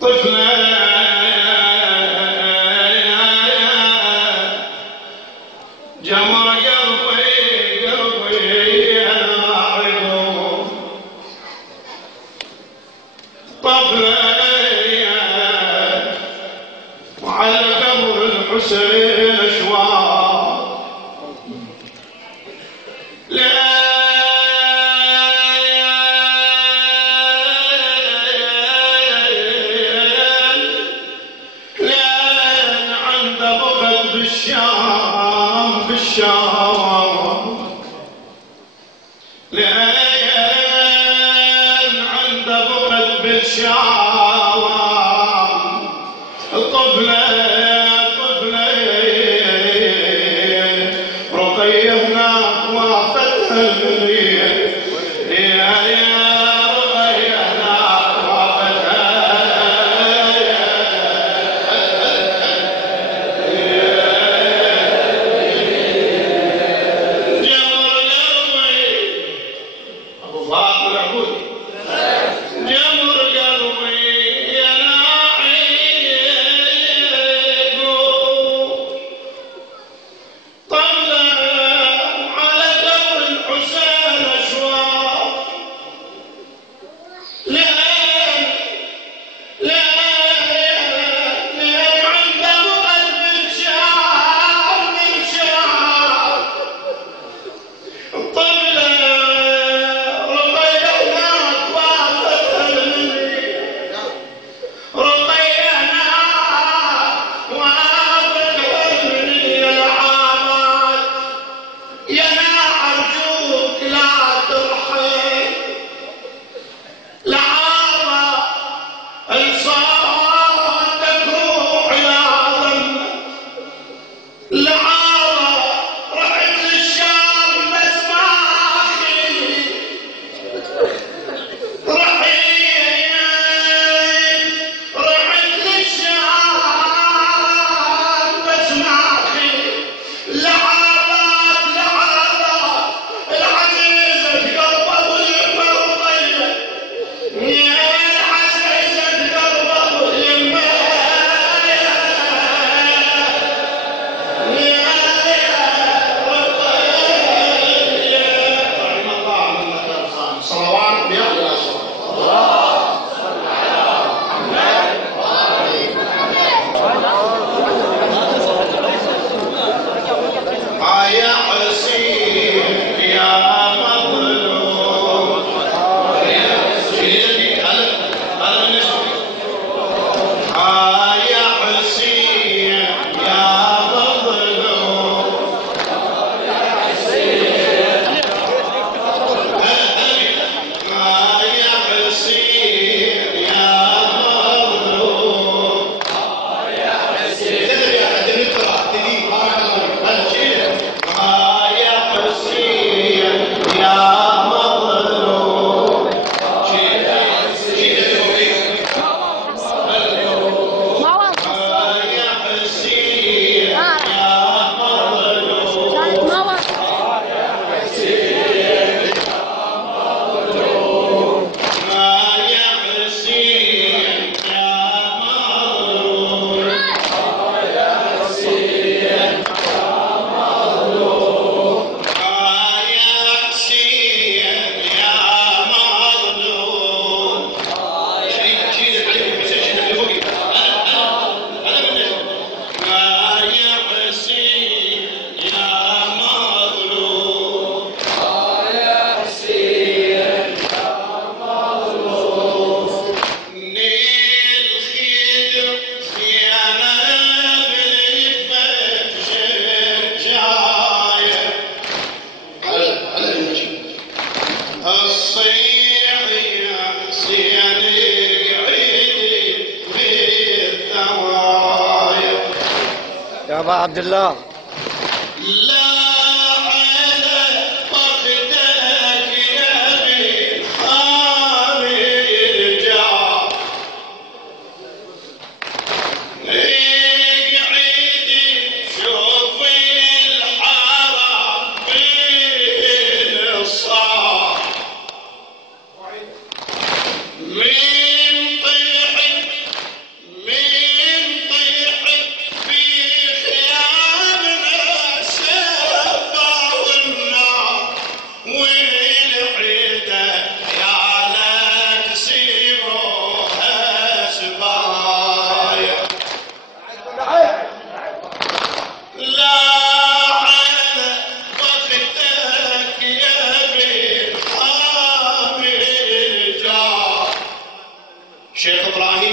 طفلة جمر قلبي أنا عقوب طفلة وعلى قبر الحسين أشواق بالشام لأين عند بغد بالشام طفلة رقية هناك وافتها المنية يا رقية هناك وافتها يا ابا عبد الله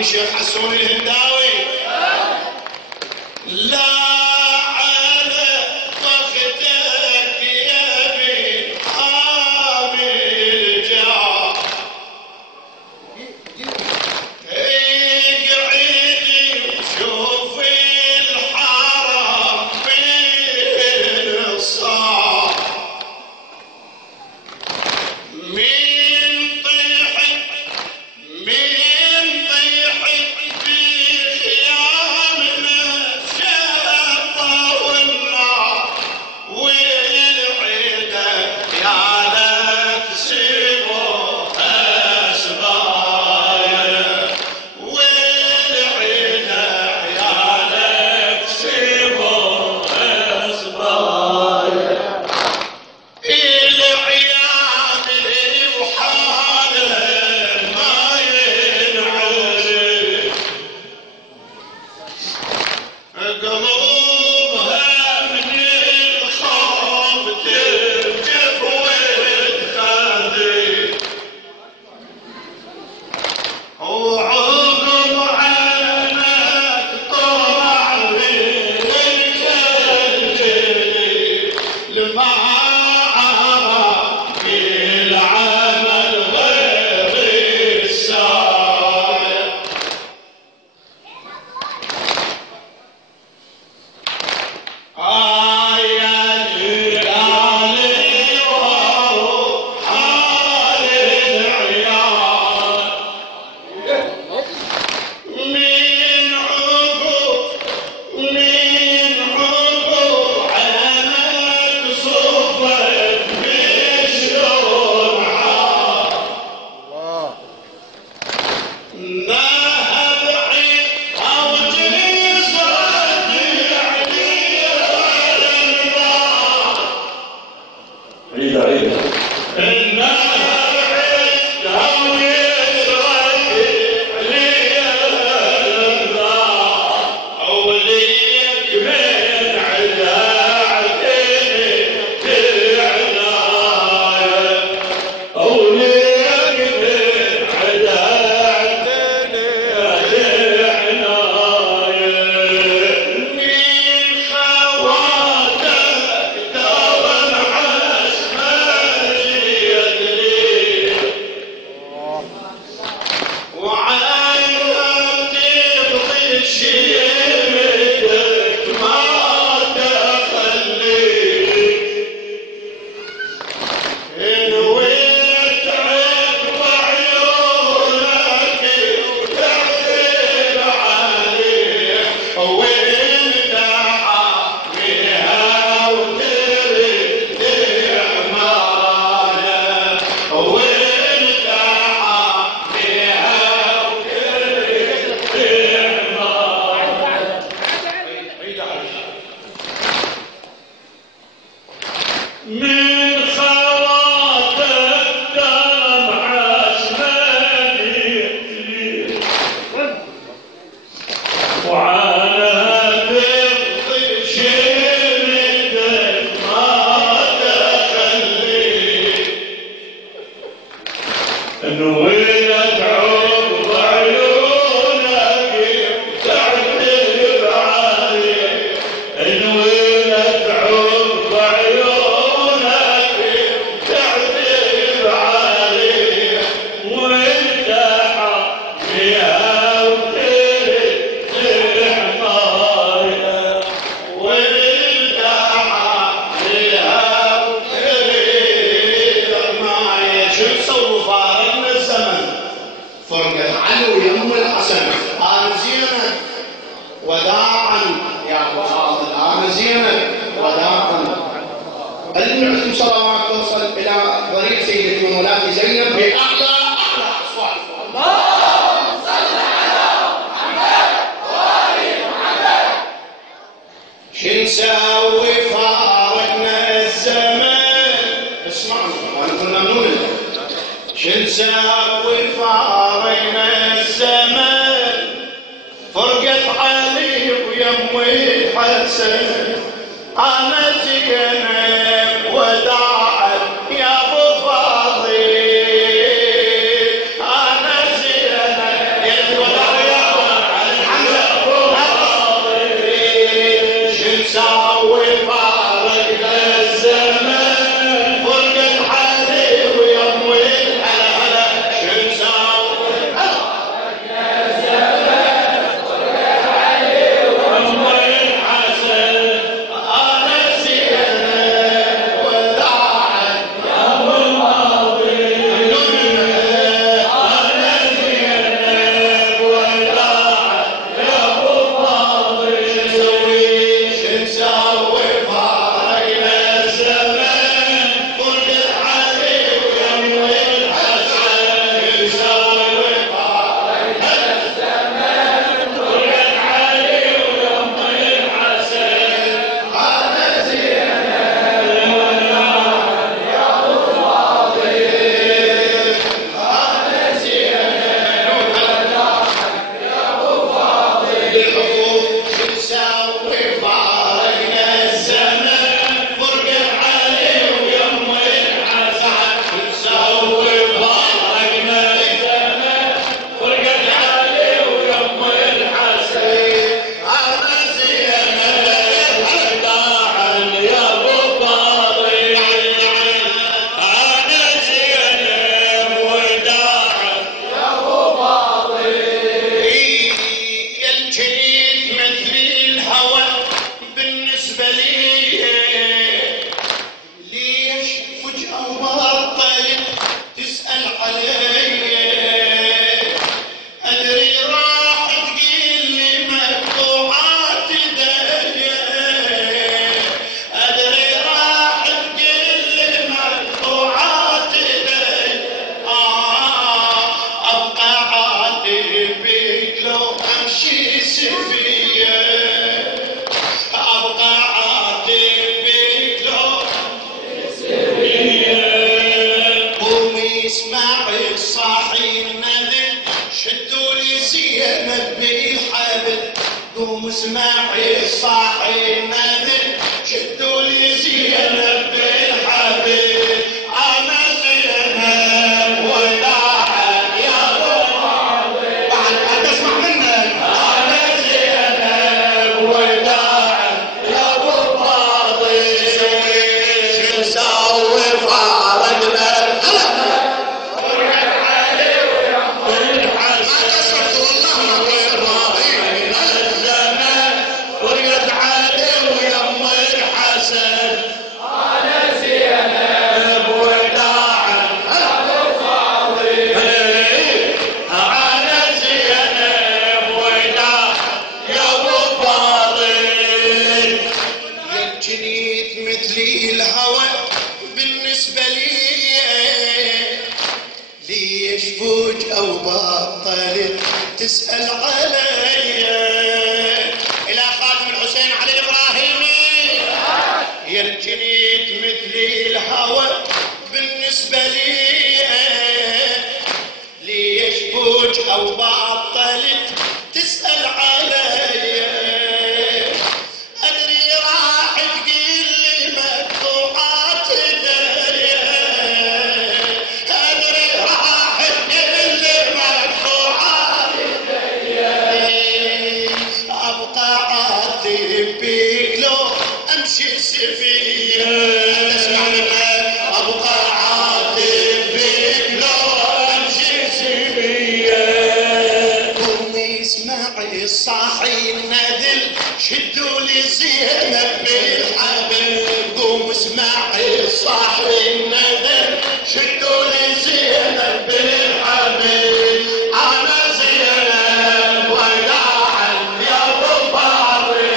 ابراهيم شيخ حسون الهنداوي. لا على فخدك يا بي عامل جار اقعدي شوف الحرم من صار من طيحك في خيامنا الشرطة والنار والعيدة يا لك سيبوا أسبايا والعيدة يا لك سيبوا أسبايا العيال وحالها ما ينعرف قلوبها من الخوف ترجف وتخاذي وعقب عينك طلع بالجلجل لما عرف العمل غير الساير يا ليالي وروح حال العيال من عقب عينك صفت بشر عار نهب عيد أو جسرت عليها النار عيد النهب عيد أو جسرت عليها النار أوليك من عداعتني بالعناية أوليك من عداعتني بالعناية من خواتك دوم عسماني يدري وعينها تبغي شيمتك ما تخليك إن ويت عقب عيونك وتعذب عليه وانت حاميها وترد عمايا وانت حاميها وترد عمايا من خواتك دمع اسماني وعلى تبغي شيمتك ما تخليك نويت عقب عيونك تعذب عليك نويت عقب عيونك تعذب عليك وانت حاميها وترد حماية وانت حاميها وترد حماية شو تصور فارقنا الزمن فرقت علو يم الحسن آل زينب وداعا يا ابو فاضل آل زينب وداعا المعتم صلوات توصل الى ضريح سيدتي ومولاتي زينب باعلى اصوات اللهم صل على محمد وآل محمد شو نسوي فارقنا الزمن اسمعوا انا كنا ممنون شو نسوي فارقنا الزمن فرقت علي ويمي الحسن انا زينب وداعت يا ابو فاضل انا زينب يا وداع يا اسماعيل صاحي النذل شدوا لي زينب بالحبل. قوم اسماعيل صاحي النذل شدوا لي زينب بالحبل. انا زينب وداعا يا ابو بعد ما تسمع منك. انا زينب وداعا يا ابو فاضل شو نسوي فارقنا تسأل علي إلى خادم الحسين علي الإبراهيمي. يا الجنيت مثلي الهوى بالنسبة لي ليش فوج أو بطلت تسأل علي. أدري راح تقيل لي مقطوعات دريا. أدري راح تقيل لي مقطوعات أبقى عاتب بيك لو أمشي سفية. تسمع منك أبقى عاتب بيك لو أمشي سفية. قومي اسمعي صاحي النذل شدوا لي زينب بالحبل. قوم اسمعي صاحي النذل شدوا لي زينب بالحبل. أنا زينب وداعا يا ابو فاضل.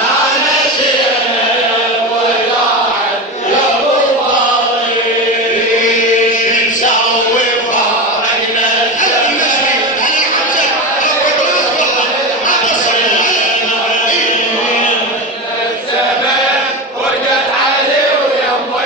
أنا زينب وداعا يا ابو فاضل نسوي فارقنا وجد علي ويمه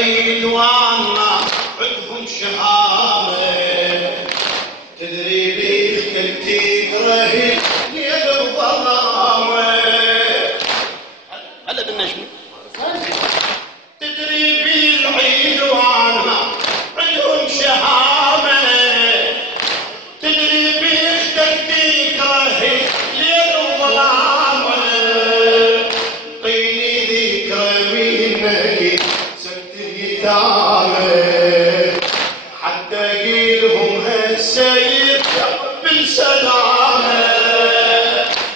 العيد وانا عندهم شهامة تدري بيش كنت تكره ليل الظلامة هلا بالنجم تدري بالعيد وانا عندهم شهامة تدري بيش كنت تكره ليل الظلامة طيني ذكرى منك سبت اليتامى حتى قيلهم هالسيد بالسلامة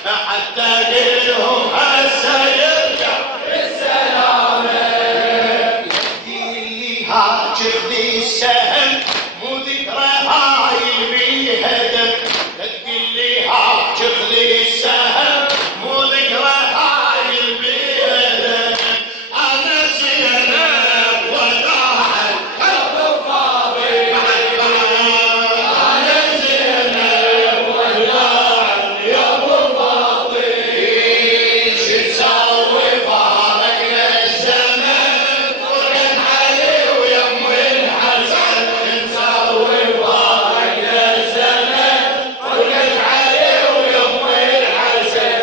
حتى قيلهم هالسيد بالسلامة يدي اللي هاجر ذي السهم مو ذكرى هاي بيها دم يدي اللي هاجر ذي السهم مو ذكرى هاي بيها دم انا زينب وداعا ابو فاضل انا زينب وداعا يا ابو فاضل شو تسوي فارقنا الزمن فرقت علي ويم الحسن نسوي فارقنا الزمن فرقت علي ويم الحسن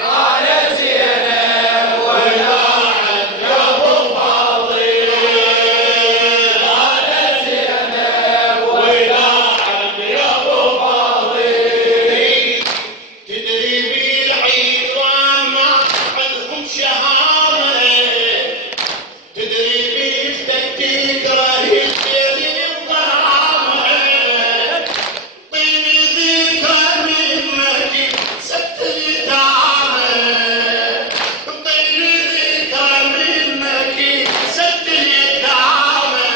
انا زينب وداعا يا ابو فاضل انا زينب وداعا يا ابو فاضل تدري بالعيد وانا عندهم شهامة تدري بيشتك تكره الليل الظلامة طيني ذكرى منك سبت اليتامى طيني ذكرى منك سبت اليتامى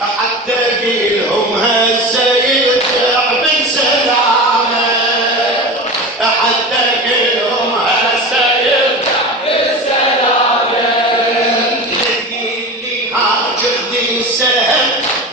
حتى قيلهم هالسيد تعبن سلامة حتى قيلهم هالسيد تعبن سلامة تلاقي اللي هاجر ذي السهم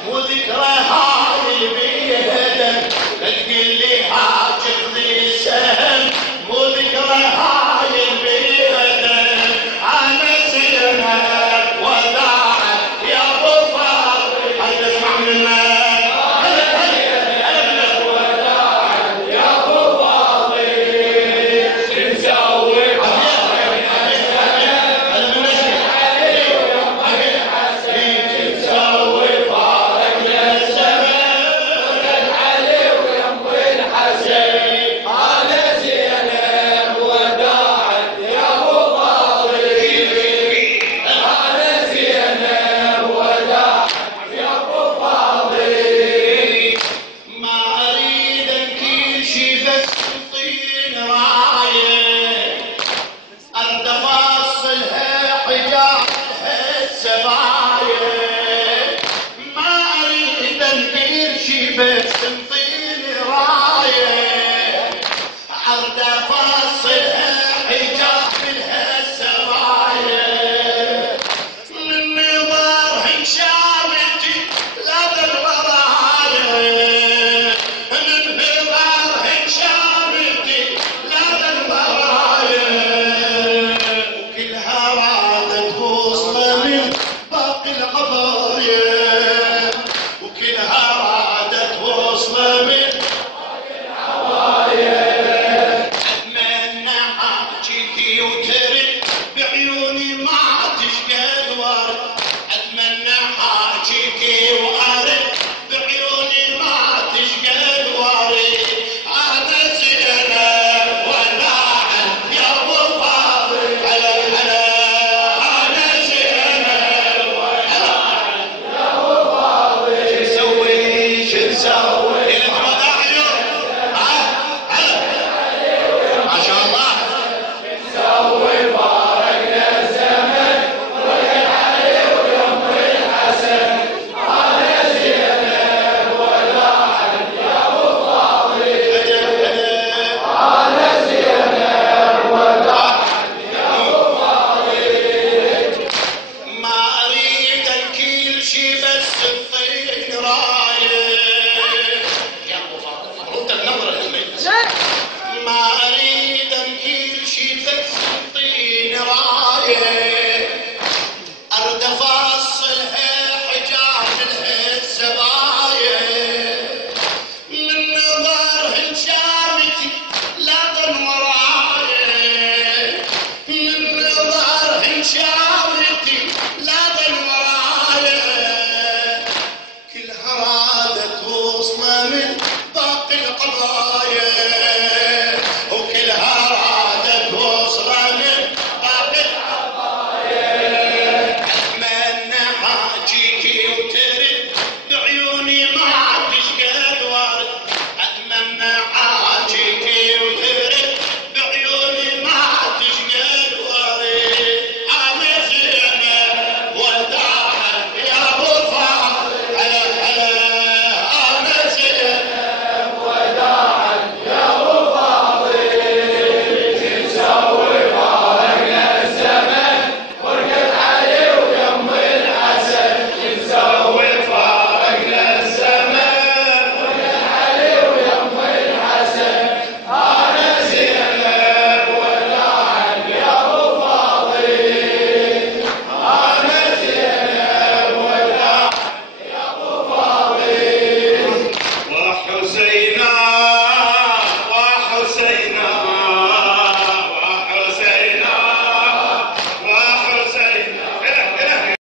وذكرى هاي بيهدم تلاقي اللي هاجر ذي السهم وذكرى هاي بيهدم انا زينب وداعا يا ابو فاضل هيا اسمع منا هلا وداعا يا ابو فاضل نسوي نسوي فارقنا الزمن فرقت علي ويم الحسن انا زينب وداعا يا ابو فاضل انا زينب وداعا يا ابو فاضل ما اريد كل شي بس طين رايه ارد افصلها حجابها السبايا ما اريد كل شي بس طين رايه ارد افصلها حجابها السبايا من نظرهم شامتي لا بالورايا من نظرهم شامتي لا بالورايا وكلها رادت وصلة من باقي العباية